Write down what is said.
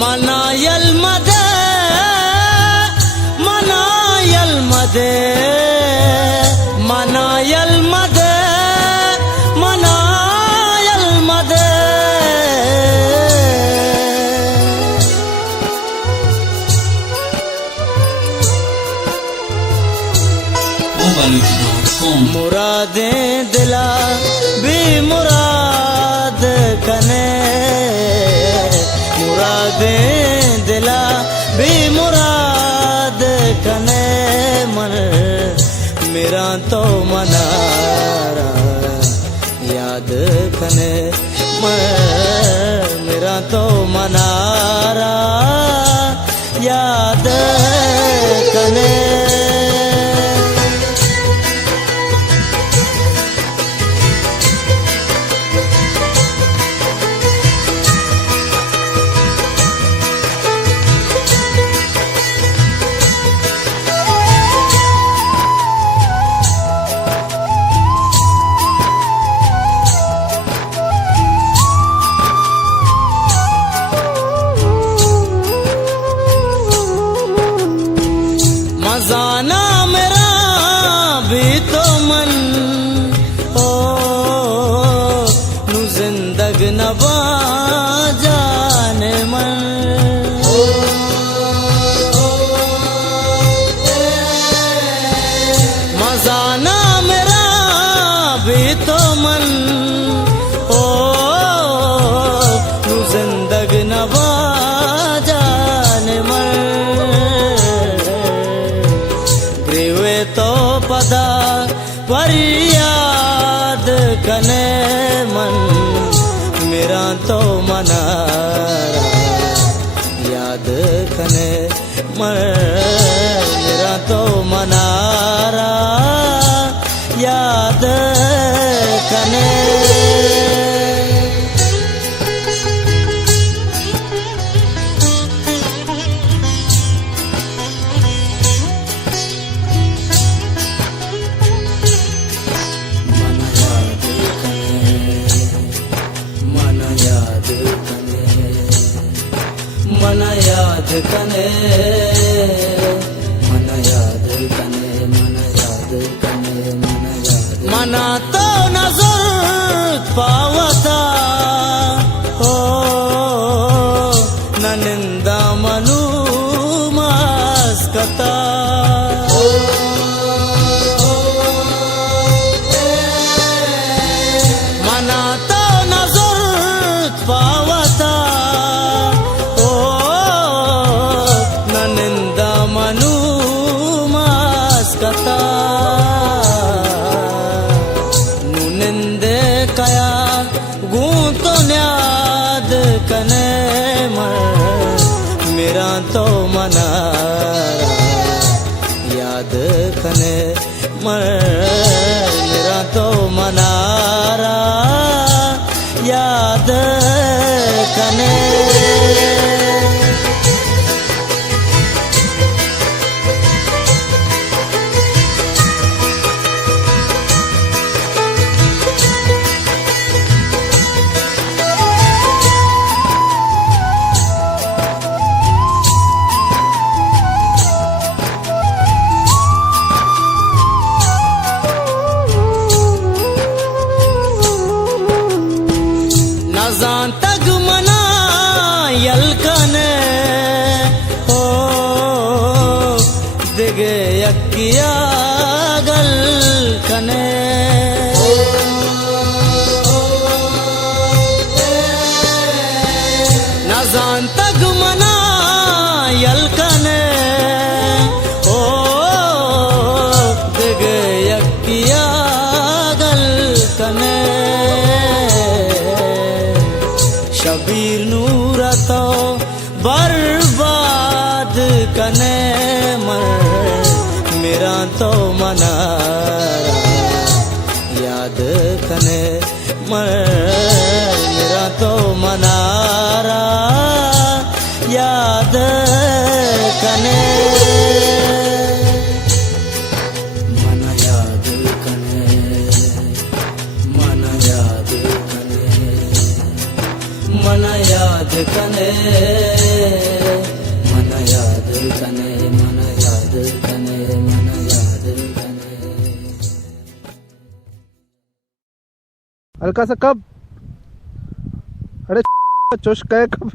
मनायल मदे मनायल मदे मनायल मदे मनायल मदे मुरादें दिला भी मुराद कने मुरादें दिला भी मुराद कने मन मेरा तो मनारा याद कने मेरा तो मनारा याद कने मजाना मेरा भी तो मन ओ नू जिंदग नवा जाने मन मजाना मेरा भी तो मन ओ नू जिंदग नवा जाने मन तो पदा पर याद कने मन मेरा तो मनारा याद कने मेरा तो मनारा याद कने मन याद कने मन याद कने मन याद कने मन याद मना तो नजर पावता ओ ननिंदा मनु मास्कता मना तो नजर पावता नुनिंदे कया गूंतो न्याद कने मेरा तो मनारा याद कने मेरा तो मनारा याद कने नजान तग मना यलकने ओ दिगे यकिया गल कने नजान तग मना यलकने ओ दिगे यकिया गल कने शबीर नूर तो बर्बाद कने मेरा तो मनारा याद कने मेरा तो मनारा याद कने मन याद कने याद कने मन याद कने मन याद कने मन याद कने हल्का सा कब, अरे चुश कहे कब